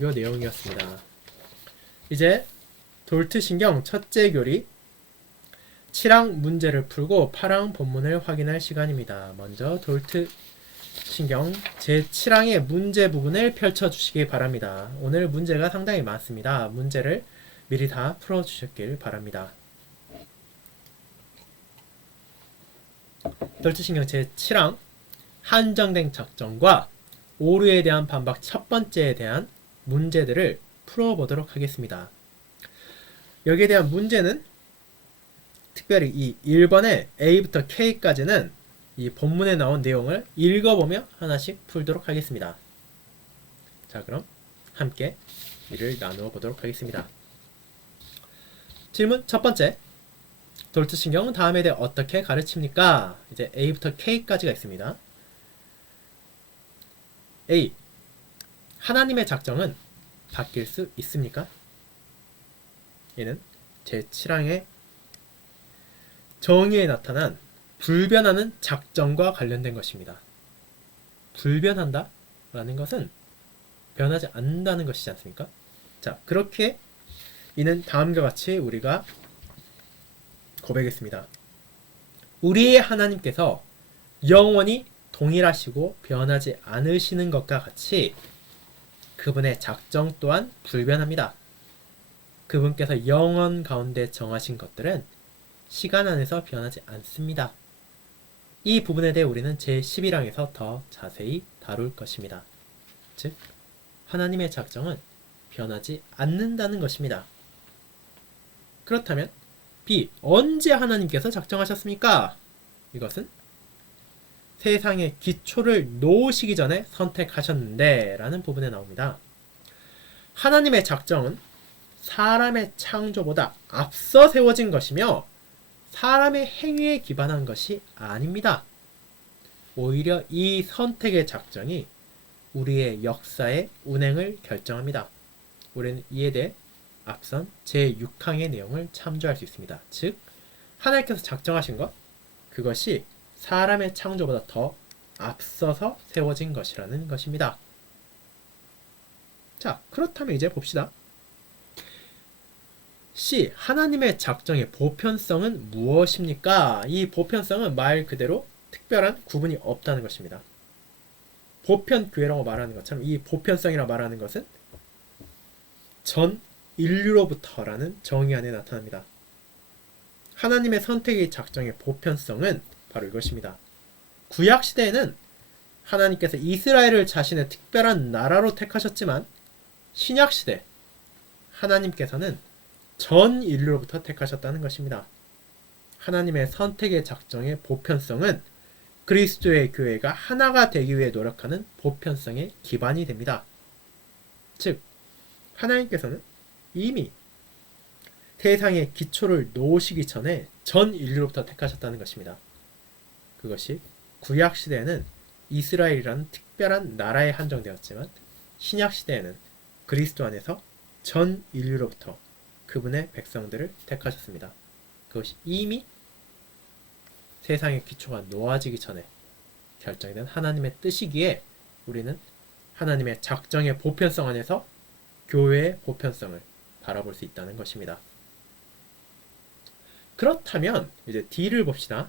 요 내용이었습니다. 이제 돌트신경 첫째 교리 7항 문제를 풀고 8항 본문을 확인할 시간입니다. 먼저 돌트신경 제7항의 문제 부분을 펼쳐주시기 바랍니다. 오늘 문제가 상당히 많습니다. 문제를 미리 다 풀어주셨길 바랍니다. 돌트신경 제7항 한정된 작정과 오류에 대한 반박 첫 번째에 대한 문제들을 풀어보도록 하겠습니다. 여기에 대한 문제는 특별히 이 1번의 A부터 K까지는 이 본문에 나온 내용을 읽어보며 하나씩 풀도록 하겠습니다. 자, 그럼 함께 이를 나누어 보도록 하겠습니다. 질문 첫 번째. 돌트신경은 다음에 대해 어떻게 가르칩니까? 이제 A부터 K까지가 있습니다. A. 하나님의 작정은 바뀔 수 있습니까? 얘는 제7항의 정의에 나타난 불변하는 작정과 관련된 것입니다. 불변한다? 라는 것은 변하지 않는다는 것이지 않습니까? 자, 그렇게 이는 다음과 같이 우리가 고백했습니다. 우리의 하나님께서 영원히 동일하시고 변하지 않으시는 것과 같이 그분의 작정 또한 불변합니다. 그분께서 영원 가운데 정하신 것들은 시간 안에서 변하지 않습니다. 이 부분에 대해 우리는 제11항에서 더 자세히 다룰 것입니다. 즉, 하나님의 작정은 변하지 않는다는 것입니다. 그렇다면 B. 언제 하나님께서 작정하셨습니까? 이것은 세상의 기초를 놓으시기 전에 선택하셨는데 라는 부분에 나옵니다. 하나님의 작정은 사람의 창조보다 앞서 세워진 것이며 사람의 행위에 기반한 것이 아닙니다. 오히려 이 선택의 작정이 우리의 역사의 운행을 결정합니다. 우리는 이에 대해 앞선 제6항의 내용을 참조할 수 있습니다. 즉, 하나님께서 작정하신 것, 그것이 사람의 창조보다 더 앞서서 세워진 것이라는 것입니다. 자, 그렇다면 이제 봅시다. C. 하나님의 작정의 보편성은 무엇입니까? 이 보편성은 말 그대로 특별한 구분이 없다는 것입니다. 보편교회라고 말하는 것처럼 이 보편성이라고 말하는 것은 전 인류로부터라는 정의 안에 나타납니다. 하나님의 선택의 작정의 보편성은 바로 이것입니다. 구약시대에는 하나님께서 이스라엘을 자신의 특별한 나라로 택하셨지만 신약시대 하나님께서는 전 인류로부터 택하셨다는 것입니다. 하나님의 선택의 작정의 보편성은 그리스도의 교회가 하나가 되기 위해 노력하는 보편성의 기반이 됩니다. 즉, 하나님께서는 이미 세상의 기초를 놓으시기 전에 전 인류로부터 택하셨다는 것입니다. 그것이 구약시대에는 이스라엘이라는 특별한 나라에 한정되었지만 신약시대에는 그리스도 안에서 전 인류로부터 그분의 백성들을 택하셨습니다. 그것이 이미 세상의 기초가 놓아지기 전에 결정이 된 하나님의 뜻이기에 우리는 하나님의 작정의 보편성 안에서 교회의 보편성을 바라볼 수 있다는 것입니다. 그렇다면 이제 D를 봅시다.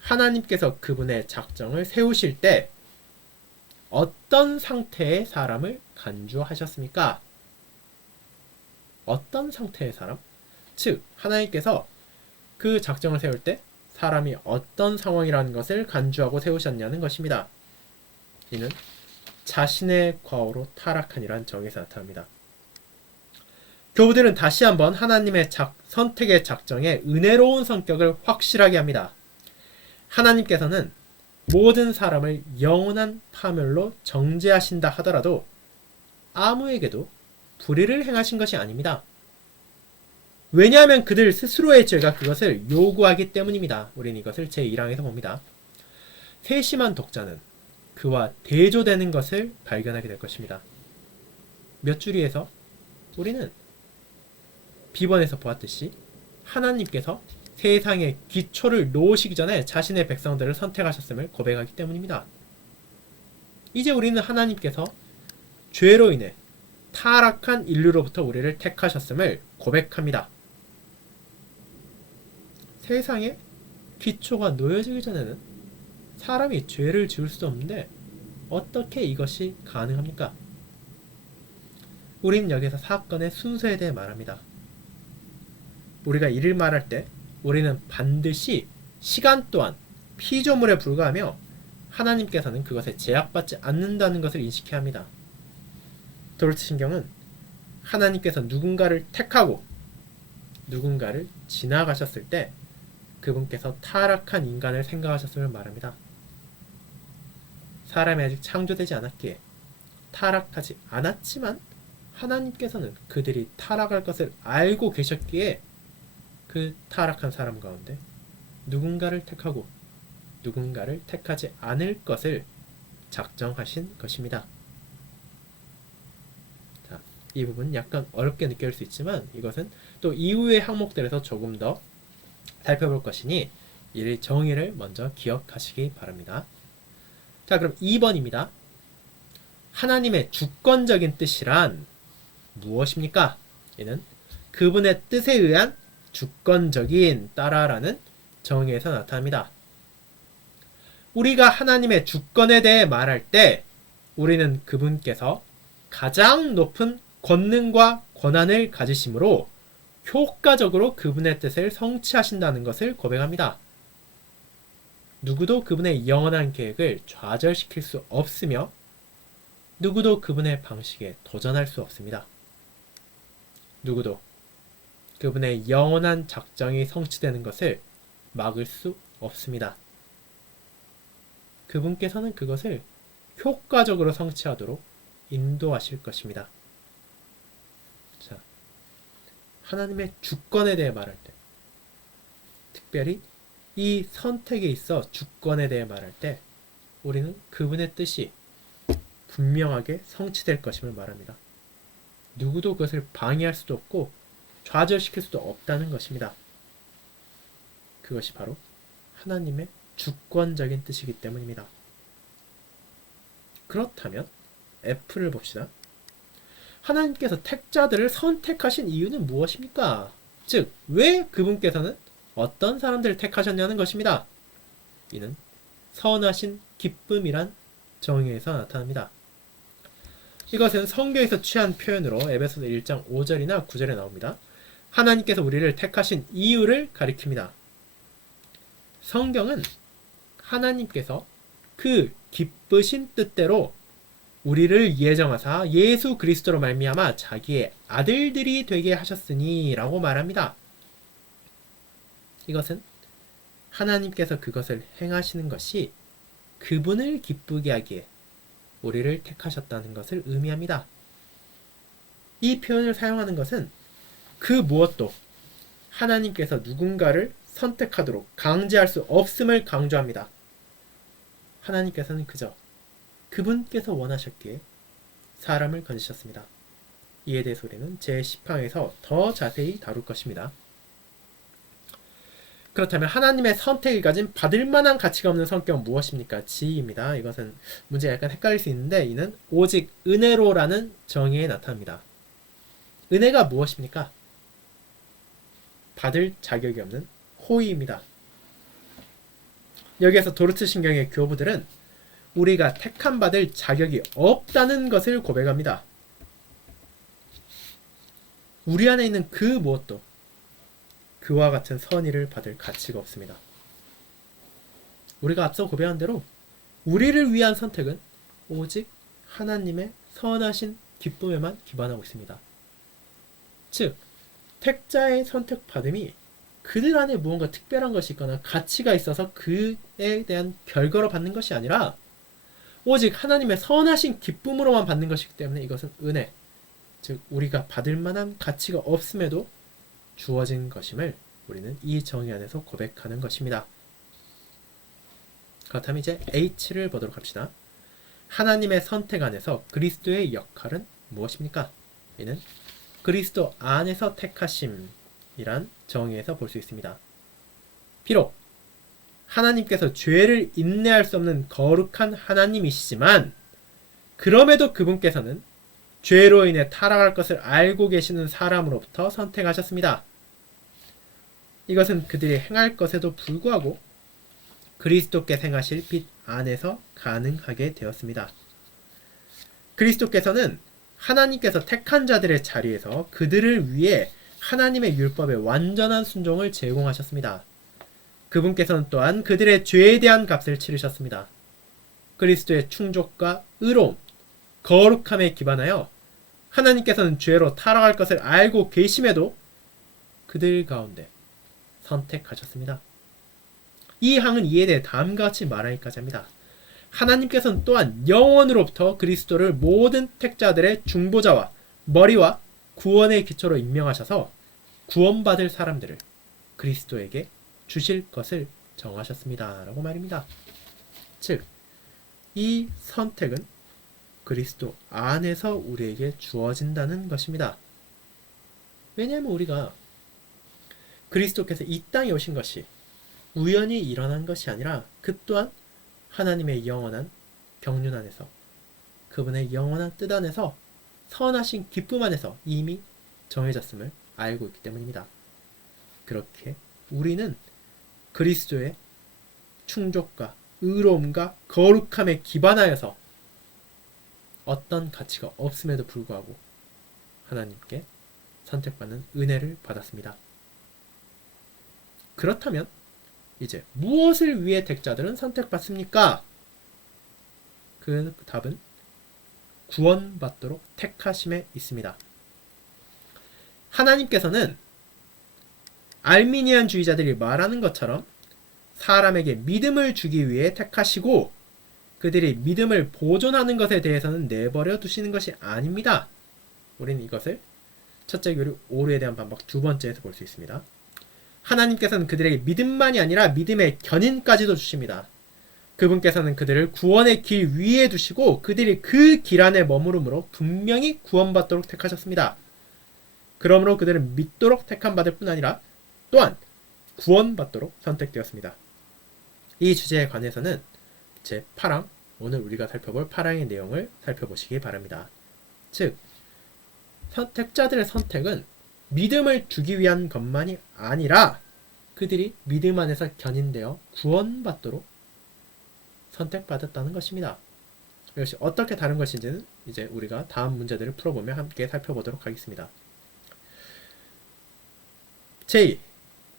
하나님께서 그분의 작정을 세우실 때 어떤 상태의 사람을 간주하셨습니까? 어떤 상태의 사람? 즉, 하나님께서 그 작정을 세울 때 사람이 어떤 상황이라는 것을 간주하고 세우셨냐는 것입니다. 이는 자신의 과오로 타락한이란 정의에서 나타납니다. 교부들은 다시 한번 하나님의 선택의 작정의 은혜로운 성격을 확실하게 합니다. 하나님께서는 모든 사람을 영원한 파멸로 정죄하신다 하더라도 아무에게도 불의를 행하신 것이 아닙니다. 왜냐하면 그들 스스로의 죄가 그것을 요구하기 때문입니다. 우리는 이것을 제1항에서 봅니다. 세심한 독자는 그와 대조되는 것을 발견하게 될 것입니다. 몇 줄이에서 우리는 비번에서 보았듯이 하나님께서 세상의 기초를 놓으시기 전에 자신의 백성들을 선택하셨음을 고백하기 때문입니다. 이제 우리는 하나님께서 죄로 인해 타락한 인류로부터 우리를 택하셨음을 고백합니다. 세상에 기초가 놓여지기 전에는 사람이 죄를 지을 수 없는데 어떻게 이것이 가능합니까? 우린 여기서 사건의 순서에 대해 말합니다. 우리가 이를 말할 때 우리는 반드시 시간 또한 피조물에 불과하며 하나님께서는 그것에 제약받지 않는다는 것을 인식해야 합니다. 도르트 신경은 하나님께서 누군가를 택하고 누군가를 지나가셨을 때 그분께서 타락한 인간을 생각하셨음을 말합니다. 사람이 아직 창조되지 않았기에 타락하지 않았지만 하나님께서는 그들이 타락할 것을 알고 계셨기에 그 타락한 사람 가운데 누군가를 택하고 누군가를 택하지 않을 것을 작정하신 것입니다. 자, 이 부분 약간 어렵게 느껴질 수 있지만 이것은 또 이후의 항목들에서 조금 더 살펴볼 것이니 이 정의를 먼저 기억하시기 바랍니다. 자, 그럼 2번입니다. 하나님의 주권적인 뜻이란 무엇입니까? 이는 그분의 뜻에 의한 주권적인 따라라는 정의에서 나타납니다. 우리가 하나님의 주권에 대해 말할 때 우리는 그분께서 가장 높은 권능과 권한을 가지심으로 효과적으로 그분의 뜻을 성취하신다는 것을 고백합니다. 누구도 그분의 영원한 계획을 좌절시킬 수 없으며 누구도 그분의 방식에 도전할 수 없습니다. 누구도 그분의 영원한 작정이 성취되는 것을 막을 수 없습니다. 그분께서는 그것을 효과적으로 성취하도록 인도하실 것입니다. 자, 하나님의 주권에 대해 말할 때, 특별히 이 선택에 있어 주권에 대해 말할 때 우리는 그분의 뜻이 분명하게 성취될 것임을 말합니다. 누구도 그것을 방해할 수도 없고 좌절시킬 수도 없다는 것입니다. 그것이 바로 하나님의 주권적인 뜻이기 때문입니다. 그렇다면 F를 봅시다. 하나님께서 택자들을 선택하신 이유는 무엇입니까? 즉, 왜 그분께서는 어떤 사람들을 택하셨냐는 것입니다. 이는 선하신 기쁨이란 정의에서 나타납니다. 이것은 성경에서 취한 표현으로 에베소서 1장 5절이나 9절에 나옵니다. 하나님께서 우리를 택하신 이유를 가리킵니다. 성경은 하나님께서 그 기쁘신 뜻대로 우리를 예정하사 예수 그리스도로 말미암아 자기의 아들들이 되게 하셨으니 라고 말합니다. 이것은 하나님께서 그것을 행하시는 것이 그분을 기쁘게 하기에 우리를 택하셨다는 것을 의미합니다. 이 표현을 사용하는 것은 그 무엇도 하나님께서 누군가를 선택하도록 강제할 수 없음을 강조합니다. 하나님께서는 그저 그분께서 원하셨기에 사람을 건지셨습니다. 이에 대해서 우리는 제10항에서 더 자세히 다룰 것입니다. 그렇다면 하나님의 선택을 가진 받을 만한 가치가 없는 성격은 무엇입니까? 지입니다. 이것은 문제가 약간 헷갈릴 수 있는데 이는 오직 은혜로라는 정의에 나타납니다. 은혜가 무엇입니까? 받을 자격이 없는 호의입니다. 여기에서 도르트 신경의 교부들은 우리가 택함 받을 자격이 없다는 것을 고백합니다. 우리 안에 있는 그 무엇도 그와 같은 선의를 받을 가치가 없습니다. 우리가 앞서 고백한 대로 우리를 위한 선택은 오직 하나님의 선하신 기쁨에만 기반하고 있습니다. 즉, 택자의 선택받음이 그들 안에 무언가 특별한 것이 있거나 가치가 있어서 그에 대한 결과로 받는 것이 아니라 오직 하나님의 선하신 기쁨으로만 받는 것이기 때문에 이것은 은혜, 즉 우리가 받을 만한 가치가 없음에도 주어진 것임을 우리는 이 정의 안에서 고백하는 것입니다. 그렇다면 이제 H를 보도록 합시다. 하나님의 선택 안에서 그리스도의 역할은 무엇입니까? 이는 그리스도 안에서 택하심이란 정의에서 볼 수 있습니다. 비록 하나님께서 죄를 인내할 수 없는 거룩한 하나님이시지만 그럼에도 그분께서는 죄로 인해 타락할 것을 알고 계시는 사람으로부터 선택하셨습니다. 이것은 그들이 행할 것에도 불구하고 그리스도께서 행하실 빛 안에서 가능하게 되었습니다. 그리스도께서는 하나님께서 택한 자들의 자리에서 그들을 위해 하나님의 율법의 완전한 순종을 제공하셨습니다. 그분께서는 또한 그들의 죄에 대한 값을 치르셨습니다. 그리스도의 충족과 의로움, 거룩함에 기반하여 하나님께서는 죄로 타락할 것을 알고 계심에도 그들 가운데 선택하셨습니다. 이 항은 이에 대해 다음과 같이 말하기까지 합니다. 하나님께서는 또한 영원으로부터 그리스도를 모든 택자들의 중보자와 머리와 구원의 기초로 임명하셔서 구원받을 사람들을 그리스도에게 주실 것을 정하셨습니다. 라고 말입니다. 즉, 이 선택은 그리스도 안에서 우리에게 주어진다는 것입니다. 왜냐하면 우리가 그리스도께서 이 땅에 오신 것이 우연히 일어난 것이 아니라 그 또한 하나님의 영원한 경륜 안에서, 그분의 영원한 뜻 안에서, 선하신 기쁨 안에서 이미 정해졌음을 알고 있기 때문입니다. 그렇게 우리는 그리스도의 충족과 의로움과 거룩함에 기반하여서 어떤 가치가 없음에도 불구하고 하나님께 선택받는 은혜를 받았습니다. 그렇다면 이제 무엇을 위해 택자들은 선택받습니까? 그 답은 구원받도록 택하심에 있습니다. 하나님께서는 알미니안주의자들이 말하는 것처럼 사람에게 믿음을 주기 위해 택하시고 그들이 믿음을 보존하는 것에 대해서는 내버려 두시는 것이 아닙니다. 우리는 이것을 첫째 교리 오류에 대한 반박 두 번째에서 볼 수 있습니다. 하나님께서는 그들에게 믿음만이 아니라 믿음의 견인까지도 주십니다. 그분께서는 그들을 구원의 길 위에 두시고 그들이 그 길 안에 머무름으로 분명히 구원받도록 택하셨습니다. 그러므로 그들은 믿도록 택함받을 뿐 아니라 또한 구원받도록 선택되었습니다. 이 주제에 관해서는 제 8항, 오늘 우리가 살펴볼 8항의 내용을 살펴보시기 바랍니다. 즉, 택자들의 선택은 믿음을 주기 위한 것만이 아니라 그들이 믿음 안에서 견인되어 구원받도록 선택받았다는 것입니다. 이것이 어떻게 다른 것인지는 이제 우리가 다음 문제들을 풀어보며 함께 살펴보도록 하겠습니다. 제2.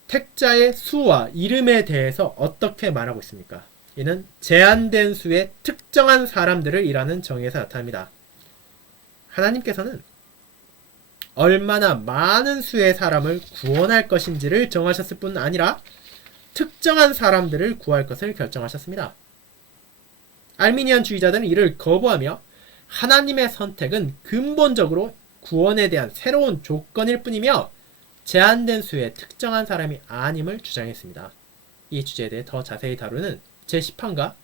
택자의 수와 이름에 대해서 어떻게 말하고 있습니까? 이는 제한된 수의 특정한 사람들을 이라는 정의에서 나타납니다. 하나님께서는 얼마나 많은 수의 사람을 구원할 것인지를 정하셨을 뿐 아니라 특정한 사람들을 구할 것을 결정하셨습니다. 알미니안 주의자들은 이를 거부하며 하나님의 선택은 근본적으로 구원에 대한 새로운 조건일 뿐이며 제한된 수의 특정한 사람이 아님을 주장했습니다. 이 주제에 대해 더 자세히 다루는 제10항과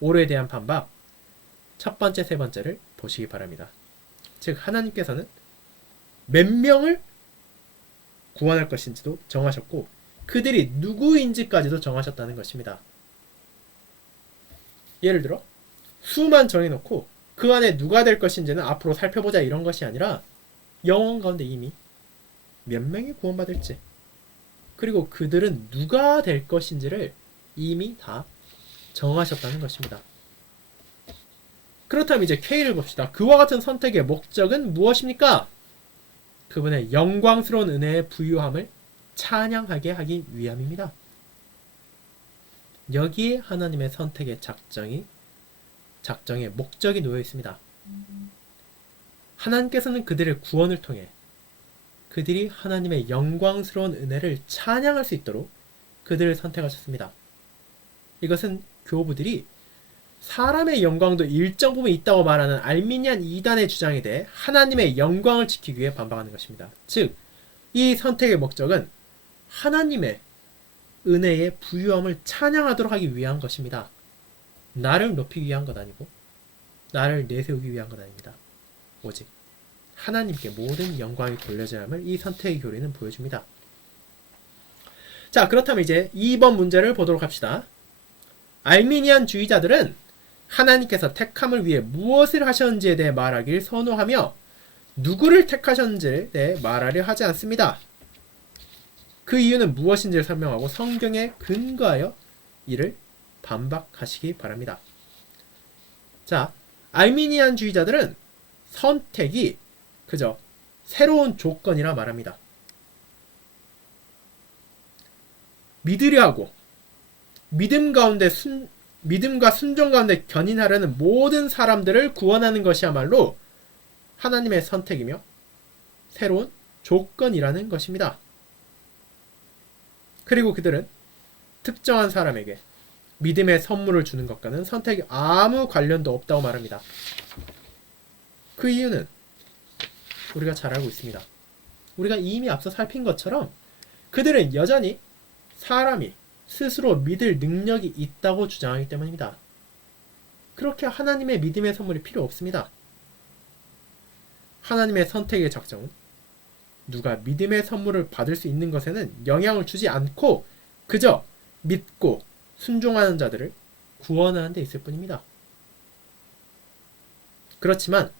오류에 대한 반박 첫 번째, 세 번째를 보시기 바랍니다. 즉, 하나님께서는 몇 명을 구원할 것인지도 정하셨고 그들이 누구인지까지도 정하셨다는 것입니다. 예를 들어 수만 정해놓고 그 안에 누가 될 것인지는 앞으로 살펴보자 이런 것이 아니라 영혼 가운데 이미 몇 명이 구원받을지 그리고 그들은 누가 될 것인지를 이미 다 정하셨다는 것입니다. 그렇다면 이제 K를 봅시다. 그와 같은 선택의 목적은 무엇입니까? 그분의 영광스러운 은혜의 부유함을 찬양하게 하기 위함입니다. 여기에 하나님의 선택의 작정의 목적이 놓여 있습니다. 하나님께서는 그들의 구원을 통해 그들이 하나님의 영광스러운 은혜를 찬양할 수 있도록 그들을 선택하셨습니다. 이것은 교부들이 사람의 영광도 일정 부분 있다고 말하는 알미니안 이단의 주장에 대해 하나님의 영광을 지키기 위해 반박하는 것입니다. 즉, 이 선택의 목적은 하나님의 은혜의 부유함을 찬양하도록 하기 위한 것입니다. 나를 높이기 위한 것 아니고 나를 내세우기 위한 것 아닙니다. 오직 하나님께 모든 영광이 돌려져야 함을 이 선택의 교리는 보여줍니다. 자, 그렇다면 이제 2번 문제를 보도록 합시다. 알미니안 주의자들은 하나님께서 택함을 위해 무엇을 하셨는지에 대해 말하길 선호하며 누구를 택하셨는지에 대해 말하려 하지 않습니다. 그 이유는 무엇인지를 설명하고 성경에 근거하여 이를 반박하시기 바랍니다. 자, 알미니안주의자들은 선택이 그저 새로운 조건이라 말합니다. 믿으려 하고 믿음과 순종 가운데 견인하려는 모든 사람들을 구원하는 것이야말로 하나님의 선택이며 새로운 조건이라는 것입니다. 그리고 그들은 특정한 사람에게 믿음의 선물을 주는 것과는 선택이 아무 관련도 없다고 말합니다. 그 이유는 우리가 잘 알고 있습니다. 우리가 이미 앞서 살핀 것처럼 그들은 여전히 사람이 스스로 믿을 능력이 있다고 주장하기 때문입니다. 그렇게 하나님의 믿음의 선물이 필요 없습니다. 하나님의 선택의 작정은 누가 믿음의 선물을 받을 수 있는 것에는 영향을 주지 않고 그저 믿고 순종하는 자들을 구원하는 데 있을 뿐입니다. 그렇지만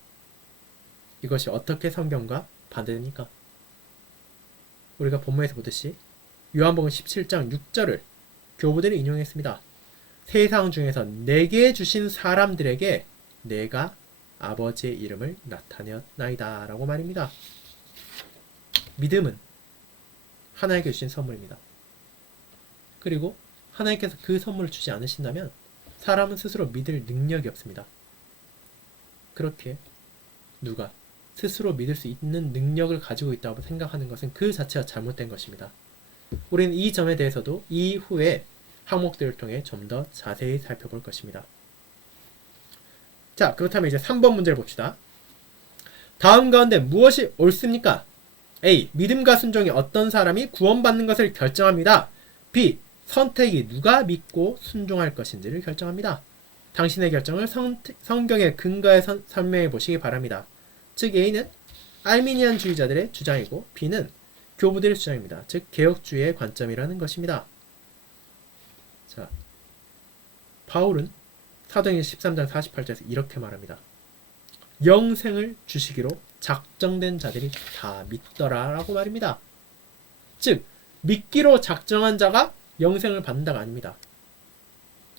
이것이 어떻게 성경과 반대됩니까? 우리가 본문에서 보듯이 요한복음 17장 6절을 교부들이 인용했습니다. 세상 중에서 내게 주신 사람들에게 내가 아버지의 이름을 나타내었나이다 라고 말입니다. 믿음은 하나님께 주신 선물입니다. 그리고 하나님께서 그 선물을 주지 않으신다면 사람은 스스로 믿을 능력이 없습니다. 그렇게 누가 스스로 믿을 수 있는 능력을 가지고 있다고 생각하는 것은 그 자체가 잘못된 것입니다. 우리는 이 점에 대해서도 이후에 항목들을 통해 좀 더 자세히 살펴볼 것입니다. 자, 그렇다면 이제 3번 문제를 봅시다. 다음 가운데 무엇이 옳습니까? A. 믿음과 순종이 어떤 사람이 구원받는 것을 결정합니다. B. 선택이 누가 믿고 순종할 것인지를 결정합니다. 당신의 결정을 성경의 근거에 설명해 보시기 바랍니다. 즉 A는 알미니안주의자들의 주장이고 B는 교부들의 주장입니다. 즉 개혁주의의 관점이라는 것입니다. 자, 바울은 사도행전 13장 48절에서 이렇게 말합니다. 영생을 주시기로 작정된 자들이 다 믿더라 라고 말입니다. 즉 믿기로 작정한 자가 영생을 받는다가 아닙니다.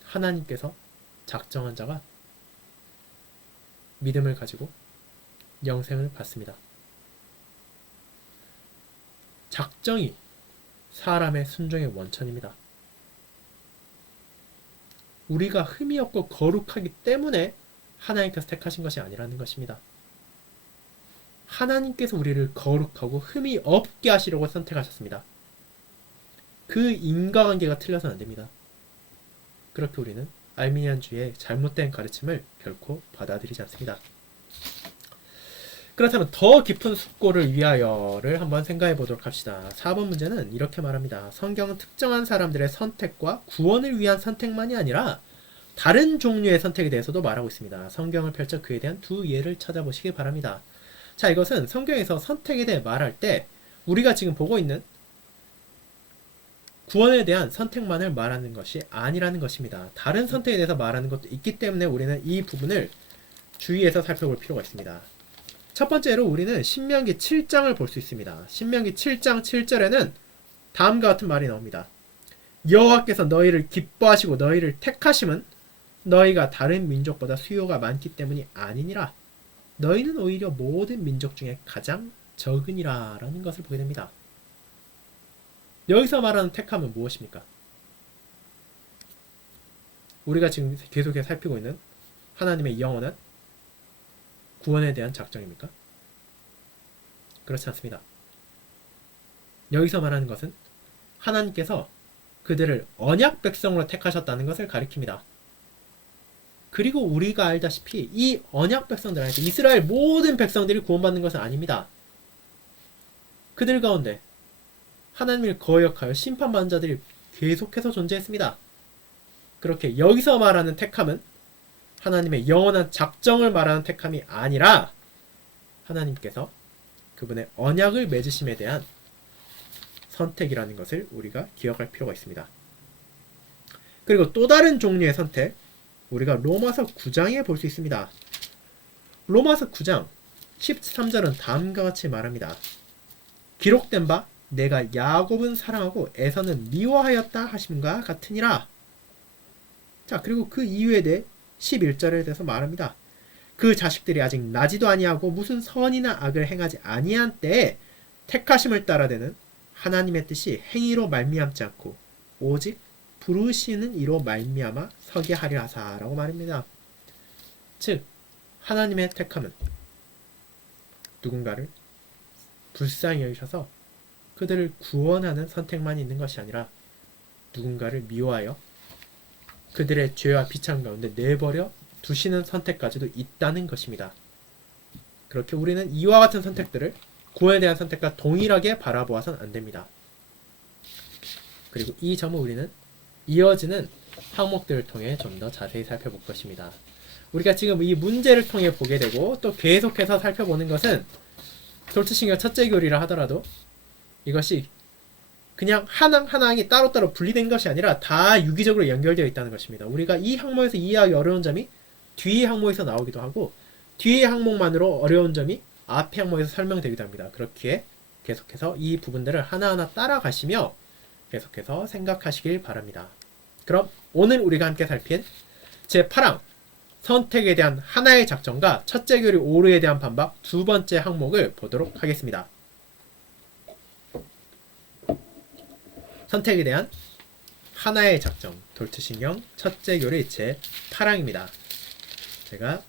하나님께서 작정한 자가 믿음을 가지고 영생을 받습니다. 작정이 사람의 순종의 원천입니다. 우리가 흠이 없고 거룩하기 때문에 하나님께서 택하신 것이 아니라는 것입니다. 하나님께서 우리를 거룩하고 흠이 없게 하시려고 선택하셨습니다. 그 인과관계가 틀려서는 안 됩니다. 그렇게 우리는 알미니안주의의 잘못된 가르침을 결코 받아들이지 않습니다. 그렇다면 더 깊은 숙고를 위하여를 한번 생각해 보도록 합시다. 4번 문제는 이렇게 말합니다. 성경은 특정한 사람들의 선택과 구원을 위한 선택만이 아니라 다른 종류의 선택에 대해서도 말하고 있습니다. 성경을 펼쳐 그에 대한 두 예를 찾아보시기 바랍니다. 자, 이것은 성경에서 선택에 대해 말할 때 우리가 지금 보고 있는 구원에 대한 선택만을 말하는 것이 아니라는 것입니다. 다른 선택에 대해서 말하는 것도 있기 때문에 우리는 이 부분을 주의해서 살펴볼 필요가 있습니다. 첫 번째로 우리는 신명기 7장을 볼 수 있습니다. 신명기 7장 7절에는 다음과 같은 말이 나옵니다. 여호와께서 너희를 기뻐하시고 너희를 택하심은 너희가 다른 민족보다 수요가 많기 때문이 아니니라. 너희는 오히려 모든 민족 중에 가장 적으니라 라는 것을 보게 됩니다. 여기서 말하는 택함은 무엇입니까? 우리가 지금 계속해서 살피고 있는 하나님의 영원한 구원에 대한 작정입니까? 그렇지 않습니다. 여기서 말하는 것은 하나님께서 그들을 언약 백성으로 택하셨다는 것을 가리킵니다. 그리고 우리가 알다시피 이 언약 백성들 안에서 이스라엘 모든 백성들이 구원받는 것은 아닙니다. 그들 가운데 하나님을 거역하여 심판받는 자들이 계속해서 존재했습니다. 그렇게 여기서 말하는 택함은 하나님의 영원한 작정을 말하는 택함이 아니라 하나님께서 그분의 언약을 맺으심에 대한 선택이라는 것을 우리가 기억할 필요가 있습니다. 그리고 또 다른 종류의 선택, 우리가 로마서 9장에 볼 수 있습니다. 로마서 9장 13절은 다음과 같이 말합니다. 기록된 바 내가 야곱은 사랑하고 에서는 미워하였다 하심과 같으니라. 자, 그리고 그 이유에 대해 11절에 대해서 말합니다. 그 자식들이 아직 나지도 아니하고 무슨 선이나 악을 행하지 아니한 때에 택하심을 따라되는 하나님의 뜻이 행위로 말미암지 않고 오직 부르시는 이로 말미암아 서게 하려 하사라고 말합니다. 즉 하나님의 택함은 누군가를 불쌍히 여기셔서 그들을 구원하는 선택만 있는 것이 아니라 누군가를 미워하여 그들의 죄와 비참 가운데 내버려 두시는 선택까지도 있다는 것입니다. 그렇게 우리는 이와 같은 선택들을 구원에 대한 선택과 동일하게 바라보아서는 안 됩니다. 그리고 이 점을 우리는 이어지는 항목들을 통해 좀 더 자세히 살펴볼 것입니다. 우리가 지금 이 문제를 통해 보게 되고 또 계속해서 살펴보는 것은 돌트신경 첫째 교리라 하더라도 이것이 그냥 하나하나가 따로따로 분리된 것이 아니라 다 유기적으로 연결되어 있다는 것입니다. 우리가 이 항목에서 이해하기 어려운 점이 뒤의 항목에서 나오기도 하고 뒤의 항목만으로 어려운 점이 앞의 항목에서 설명되기도 합니다. 그렇게 계속해서 이 부분들을 하나하나 따라가시며 계속해서 생각하시길 바랍니다. 그럼 오늘 우리가 함께 살핀 제8항 선택에 대한 하나의 작전과 첫째 교리 오류에 대한 반박 두 번째 항목을 보도록 하겠습니다. 선택에 대한 하나의 작전 돌트신경 첫째 교리 제8항입니다. 제가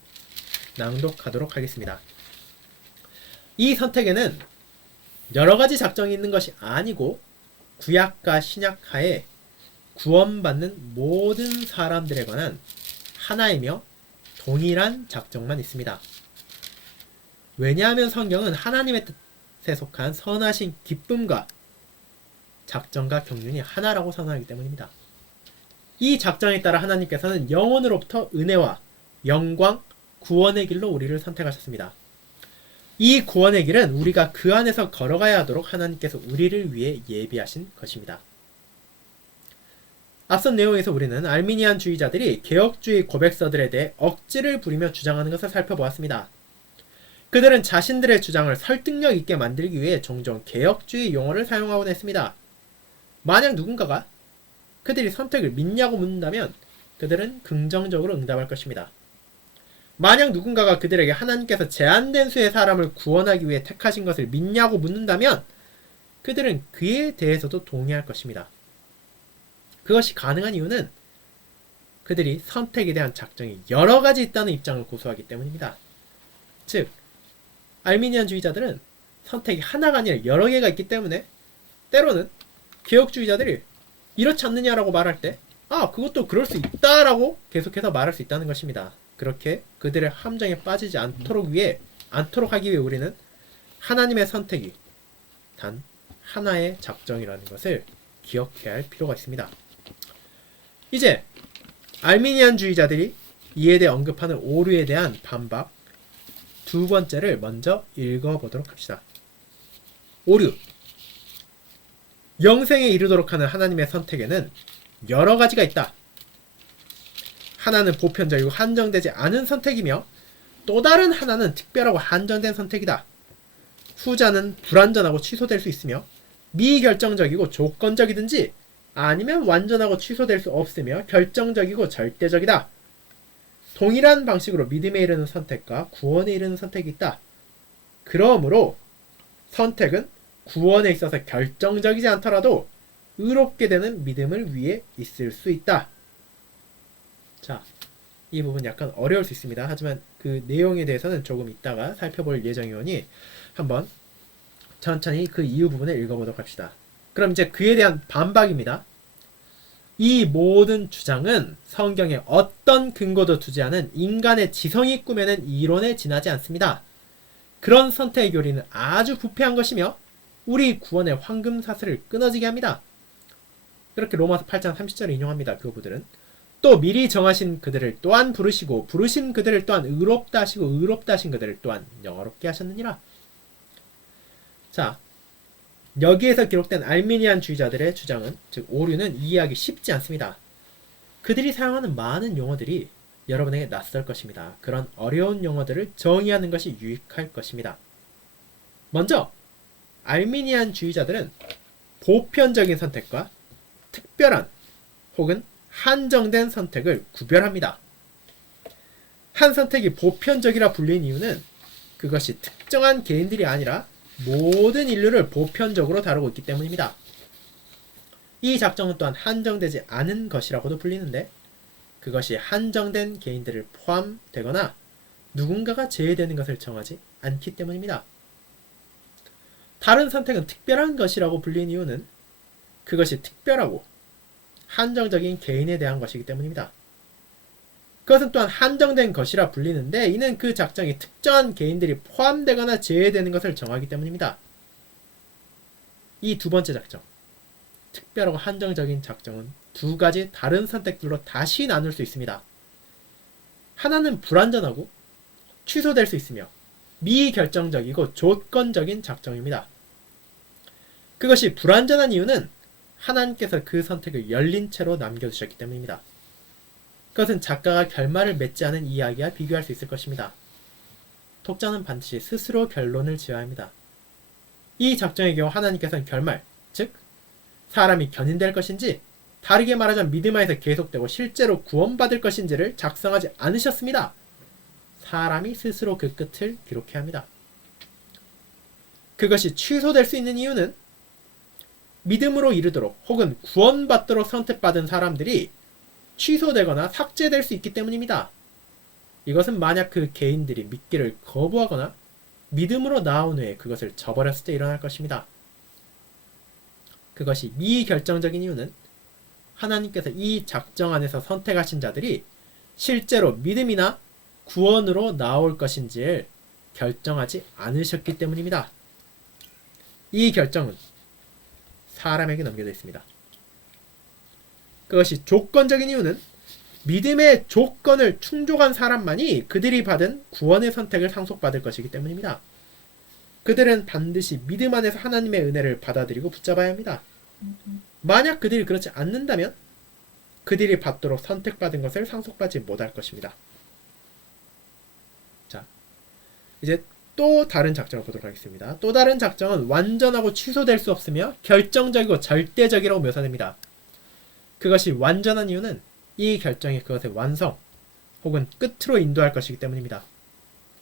낭독하도록 하겠습니다. 이 선택에는 여러가지 작정이 있는 것이 아니고 구약과 신약하에 구원받는 모든 사람들에 관한 하나이며 동일한 작정만 있습니다. 왜냐하면 성경은 하나님의 뜻에 속한 선하신 기쁨과 작정과 경륜이 하나라고 선언하기 때문입니다. 이 작정에 따라 하나님께서는 영혼으로부터 은혜와 영광, 구원의 길로 우리를 선택하셨습니다. 이 구원의 길은 우리가 그 안에서 걸어가야 하도록 하나님께서 우리를 위해 예비하신 것입니다. 앞선 내용에서 우리는 알미니안주의자들이 개혁주의 고백서들에 대해 억지를 부리며 주장하는 것을 살펴보았습니다. 그들은 자신들의 주장을 설득력 있게 만들기 위해 종종 개혁주의 용어를 사용하곤 했습니다. 만약 누군가가 그들이 선택을 믿냐고 묻는다면 그들은 긍정적으로 응답할 것입니다. 만약 누군가가 그들에게 하나님께서 제한된 수의 사람을 구원하기 위해 택하신 것을 믿냐고 묻는다면 그들은 그에 대해서도 동의할 것입니다. 그것이 가능한 이유는 그들이 선택에 대한 작정이 여러 가지 있다는 입장을 고수하기 때문입니다. 즉, 알미니안주의자들은 선택이 하나가 아니라 여러 개가 있기 때문에 때로는 개혁주의자들이 이렇지 않느냐라고 말할 때 그것도 그럴 수 있다라고 계속해서 말할 수 있다는 것입니다. 그렇게 그들의 함정에 빠지지 않도록 하기 위해 우리는 하나님의 선택이 단 하나의 작정이라는 것을 기억해야 할 필요가 있습니다. 이제 알미니안주의자들이 이에 대해 언급하는 오류에 대한 반박 두 번째를 먼저 읽어보도록 합시다. 오류. 영생에 이르도록 하는 하나님의 선택에는 여러 가지가 있다. 하나는 보편적이고 한정되지 않은 선택이며 또 다른 하나는 특별하고 한정된 선택이다. 후자는 불완전하고 취소될 수 있으며 미결정적이고 조건적이든지 아니면 완전하고 취소될 수 없으며 결정적이고 절대적이다. 동일한 방식으로 믿음에 이르는 선택과 구원에 이르는 선택이 있다. 그러므로 선택은 구원에 있어서 결정적이지 않더라도 의롭게 되는 믿음을 위해 있을 수 있다. 자, 이 부분 약간 어려울 수 있습니다. 하지만 그 내용에 대해서는 조금 이따가 살펴볼 예정이오니 한번 천천히 그 이유 부분을 읽어보도록 합시다. 그럼 이제 그에 대한 반박입니다. 이 모든 주장은 성경에 어떤 근거도 두지 않은 인간의 지성이 꾸며낸 이론에 지나지 않습니다. 그런 선택의 교리는 아주 부패한 것이며 우리 구원의 황금사슬을 끊어지게 합니다. 이렇게 로마서 8장 30절을 인용합니다. 그 부들은 또 미리 정하신 그들을 또한 부르시고 부르신 그들을 또한 의롭다 하시고 의롭다 하신 그들을 또한 영화롭게 하셨느니라. 자, 여기에서 기록된 알미니안주의자들의 주장은 즉 오류는 이해하기 쉽지 않습니다. 그들이 사용하는 많은 용어들이 여러분에게 낯설 것입니다. 그런 어려운 용어들을 정의하는 것이 유익할 것입니다. 먼저 알미니안주의자들은 보편적인 선택과 특별한 혹은 한정된 선택을 구별합니다. 한 선택이 보편적이라 불린 이유는 그것이 특정한 개인들이 아니라 모든 인류를 보편적으로 다루고 있기 때문입니다. 이 작정은 또한 한정되지 않은 것이라고도 불리는데 그것이 한정된 개인들을 포함되거나 누군가가 제외되는 것을 정하지 않기 때문입니다. 다른 선택은 특별한 것이라고 불리는 이유는 그것이 특별하고 한정적인 개인에 대한 것이기 때문입니다. 그것은 또한 한정된 것이라 불리는데 이는 그 작정이 특정한 개인들이 포함되거나 제외되는 것을 정하기 때문입니다. 이 두 번째 작정, 특별하고 한정적인 작정은 두 가지 다른 선택들로 다시 나눌 수 있습니다. 하나는 불완전하고 취소될 수 있으며 미결정적이고 조건적인 작정입니다. 그것이 불완전한 이유는 하나님께서 그 선택을 열린 채로 남겨두셨기 때문입니다. 그것은 작가가 결말을 맺지 않은 이야기와 비교할 수 있을 것입니다. 독자는 반드시 스스로 결론을 지어야 합니다. 이 작정의 경우 하나님께서는 결말, 즉 사람이 견인될 것인지 다르게 말하자면 믿음 안에서 계속되고 실제로 구원받을 것인지를 작성하지 않으셨습니다. 사람이 스스로 그 끝을 기록해야 합니다. 그것이 취소될 수 있는 이유는 믿음으로 이르도록 혹은 구원받도록 선택받은 사람들이 취소되거나 삭제될 수 있기 때문입니다. 이것은 만약 그 개인들이 믿기를 거부하거나 믿음으로 나온 후에 그것을 저버렸을 때 일어날 것입니다. 그것이 미결정적인 이유는 하나님께서 이 작정 안에서 선택하신 자들이 실제로 믿음이나 구원으로 나올 것인지를 결정하지 않으셨기 때문입니다. 이 결정은 사람에게 넘겨져 있습니다. 그것이 조건적인 이유는 믿음의 조건을 충족한 사람만이 그들이 받은 구원의 선택을 상속받을 것이기 때문입니다. 그들은 반드시 믿음 안에서 하나님의 은혜를 받아들이고 붙잡아야 합니다. 만약 그들이 그렇지 않는다면 그들이 받도록 선택받은 것을 상속받지 못할 것입니다. 자, 이제 또 다른 작정을 보도록 하겠습니다. 또 다른 작정은 완전하고 취소될 수 없으며 결정적이고 절대적이라고 묘사됩니다. 그것이 완전한 이유는 이 결정이 그것의 완성 혹은 끝으로 인도할 것이기 때문입니다.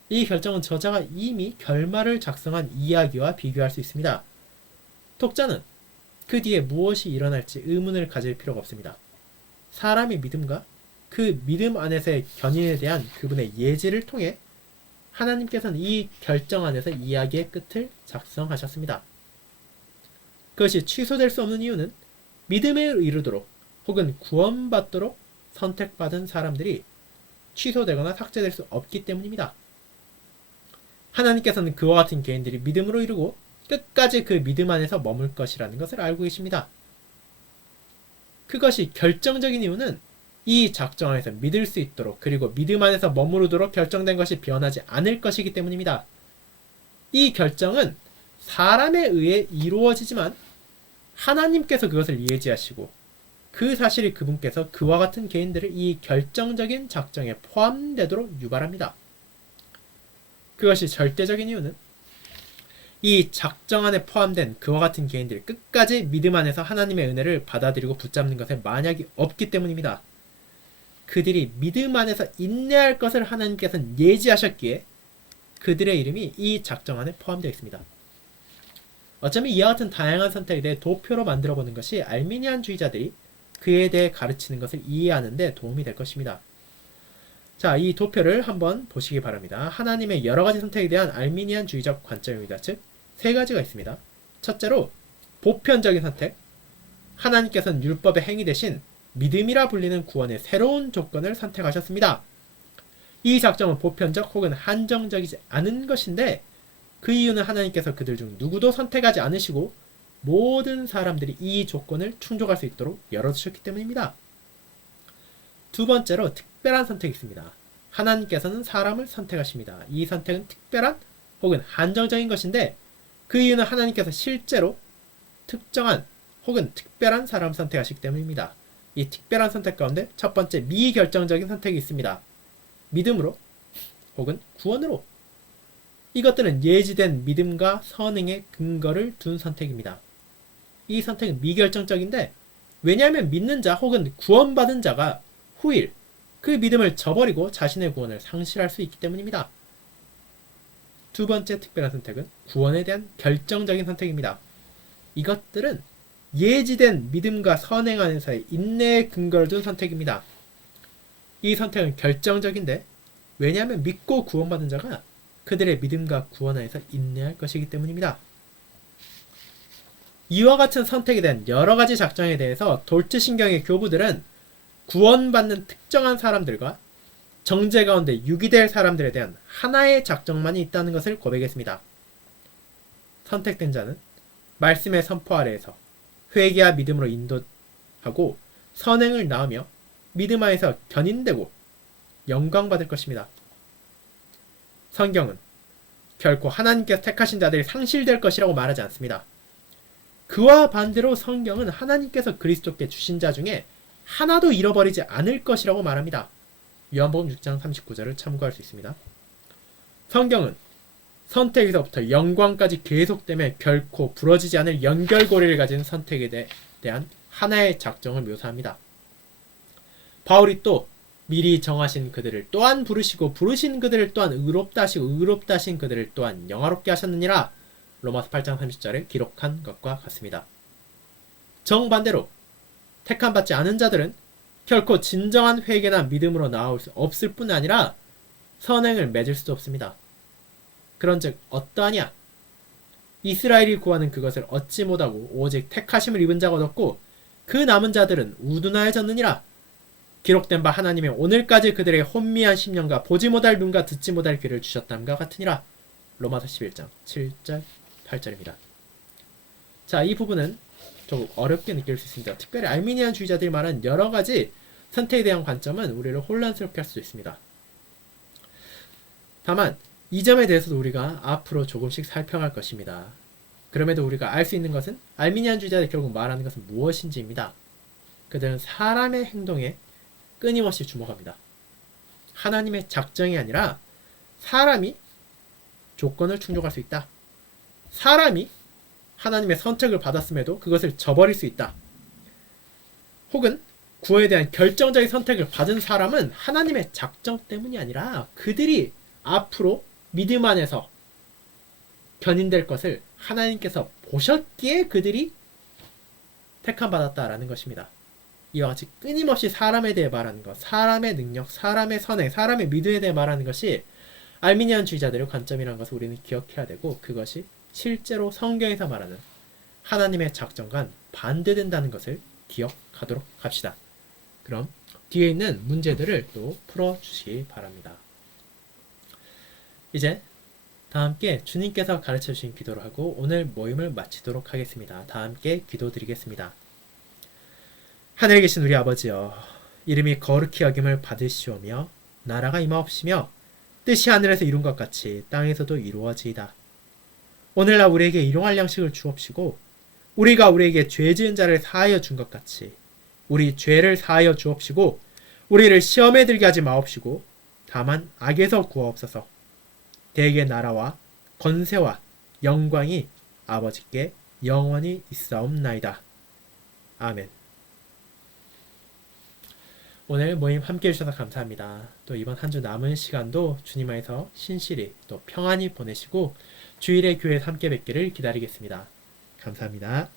이 결정은 저자가 이미 결말을 작성한 이야기와 비교할 수 있습니다. 독자는 그 뒤에 무엇이 일어날지 의문을 가질 필요가 없습니다. 사람의 믿음과 그 믿음 안에서의 견인에 대한 그분의 예지를 통해 하나님께서는 이 결정 안에서 이야기의 끝을 작성하셨습니다. 그것이 취소될 수 없는 이유는 믿음에 이르도록 혹은 구원받도록 선택받은 사람들이 취소되거나 삭제될 수 없기 때문입니다. 하나님께서는 그와 같은 개인들이 믿음으로 이루고 끝까지 그 믿음 안에서 머물 것이라는 것을 알고 계십니다. 그것이 결정적인 이유는 이 작정 안에서 믿을 수 있도록 그리고 믿음 안에서 머무르도록 결정된 것이 변하지 않을 것이기 때문입니다. 이 결정은 사람에 의해 이루어지지만 하나님께서 그것을 예지하시고 그 사실이 그분께서 그와 같은 개인들을 이 결정적인 작정에 포함되도록 유발합니다. 그것이 절대적인 이유는 이 작정 안에 포함된 그와 같은 개인들이 끝까지 믿음 안에서 하나님의 은혜를 받아들이고 붙잡는 것에 만약이 없기 때문입니다. 그들이 믿음 안에서 인내할 것을 하나님께서는 예지하셨기에 그들의 이름이 이 작정 안에 포함되어 있습니다. 어쩌면 이와 같은 다양한 선택에 대해 도표로 만들어보는 것이 알미니안주의자들이 그에 대해 가르치는 것을 이해하는 데 도움이 될 것입니다. 자, 이 도표를 한번 보시기 바랍니다. 하나님의 여러 가지 선택에 대한 알미니안주의적 관점입니다. 즉, 세 가지가 있습니다. 첫째로 보편적인 선택. 하나님께서는 율법의 행위 대신 믿음이라 불리는 구원의 새로운 조건을 선택하셨습니다. 이 작정은 보편적 혹은 한정적이지 않은 것인데 그 이유는 하나님께서 그들 중 누구도 선택하지 않으시고 모든 사람들이 이 조건을 충족할 수 있도록 열어주셨기 때문입니다. 두 번째로 특별한 선택이 있습니다. 하나님께서는 사람을 선택하십니다. 이 선택은 특별한 혹은 한정적인 것인데 그 이유는 하나님께서 실제로 특정한 혹은 사람을 선택하시기 때문입니다. 이 특별한 선택 가운데 첫 번째 미결정적인 선택이 있습니다. 믿음으로 혹은 구원으로. 이것들은 예지된 믿음과 선행의 근거를 둔 선택입니다. 이 선택은 미결정적인데 왜냐하면 믿는 자 혹은 구원받은 자가 후일 그 믿음을 저버리고 자신의 구원을 상실할 수 있기 때문입니다. 두 번째 특별한 선택은 구원에 대한 결정적인 선택입니다. 이것들은 예지된 믿음과 선행 안에서의 인내의 근거를 둔 선택입니다. 이 선택은 결정적인데 왜냐하면 믿고 구원받은 자가 그들의 믿음과 구원 안에서 인내할 것이기 때문입니다. 이와 같은 선택에 대한 여러 가지 작정에 대해서 돌트신경의 교부들은 구원받는 특정한 사람들과 정죄 가운데 유기될 사람들에 대한 하나의 작정만이 있다는 것을 고백했습니다. 선택된 자는 말씀의 선포 아래에서 회개와 믿음으로 인도하고 선행을 낳으며 믿음 안에서 견인되고 영광받을 것입니다. 성경은 결코 하나님께서 택하신 자들이 상실될 것이라고 말하지 않습니다. 그와 반대로 성경은 하나님께서 그리스도께 주신 자 중에 하나도 잃어버리지 않을 것이라고 말합니다. 요한복음 6장 39절을 참고할 수 있습니다. 성경은 선택에서부터 영광까지 계속되며 결코 부러지지 않을 연결고리를 가진 선택에 대한 하나의 작정을 묘사합니다. 바울이 또 미리 정하신 그들을 또한 부르시고 부르신 그들을 또한 의롭다 하시고 의롭다 하신 그들을 또한 영화롭게 하셨느니라 로마서 8장 30절에 기록한 것과 같습니다. 정반대로 택함받지 않은 자들은 결코 진정한 회개나 믿음으로 나올 수 없을 뿐 아니라 선행을 맺을 수도 없습니다. 그런즉 어떠하냐? 이스라엘이 구하는 그것을 얻지 못하고 오직 택하심을 입은 자가 얻었고 그 남은 자들은 우둔하여졌느니라. 기록된 바 하나님의 오늘까지 그들의 혼미한 심령과 보지 못할 눈과 듣지 못할 귀를 주셨담과 같으니라. 로마서 11장 7절 8절입니다. 자, 이 부분은 조금 어렵게 느낄 수 있습니다. 특별히 알미니안 주의자들이 말하는 여러 가지 선택에 대한 관점은 우리를 혼란스럽게 할 수도 있습니다. 다만 이 점에 대해서도 우리가 앞으로 조금씩 살펴갈 것입니다. 그럼에도 우리가 알 수 있는 것은 알미니안 주의자들이 결국 말하는 것은 무엇인지입니다. 그들은 사람의 행동에 끊임없이 주목합니다. 하나님의 작정이 아니라 사람이 조건을 충족할 수 있다. 사람이 하나님의 선택을 받았음에도 그것을 저버릴 수 있다. 혹은 구원에 대한 결정적인 선택을 받은 사람은 하나님의 작정 때문이 아니라 그들이 앞으로 믿음 안에서 견인될 것을 하나님께서 보셨기에 그들이 택함받았다라는 것입니다. 이와 같이 끊임없이 사람에 대해 말하는 것, 사람의 능력, 사람의 선행, 사람의 믿음에 대해 말하는 것이 알미니안 주의자들의 관점이라는 것을 우리는 기억해야 되고 그것이 실제로 성경에서 말하는 하나님의 작정과 반대된다는 것을 기억하도록 합시다. 그럼 뒤에 있는 문제들을 또 풀어주시기 바랍니다. 이제 다 함께 주님께서 가르쳐 주신 기도를 하고 오늘 모임을 마치도록 하겠습니다. 다 함께 기도드리겠습니다. 하늘에 계신 우리 아버지여, 이름이 거룩히 여김을 받으시오며 나라가 임하옵시며 뜻이 하늘에서 이룬 것 같이 땅에서도 이루어지이다. 오늘날 우리에게 일용할 양식을 주옵시고 우리가 우리에게 죄 지은 자를 사하여 준 것 같이 우리 죄를 사하여 주옵시고 우리를 시험에 들게 하지 마옵시고 다만 악에서 구하옵소서. 대개 나라와 권세와 영광이 아버지께 영원히 있사옵나이다. 아멘. 오늘 모임 함께 해주셔서 감사합니다. 또 이번 한 주 남은 시간도 주님 안에서 신실히 또 평안히 보내시고 주일에 교회에서 함께 뵙기를 기다리겠습니다. 감사합니다.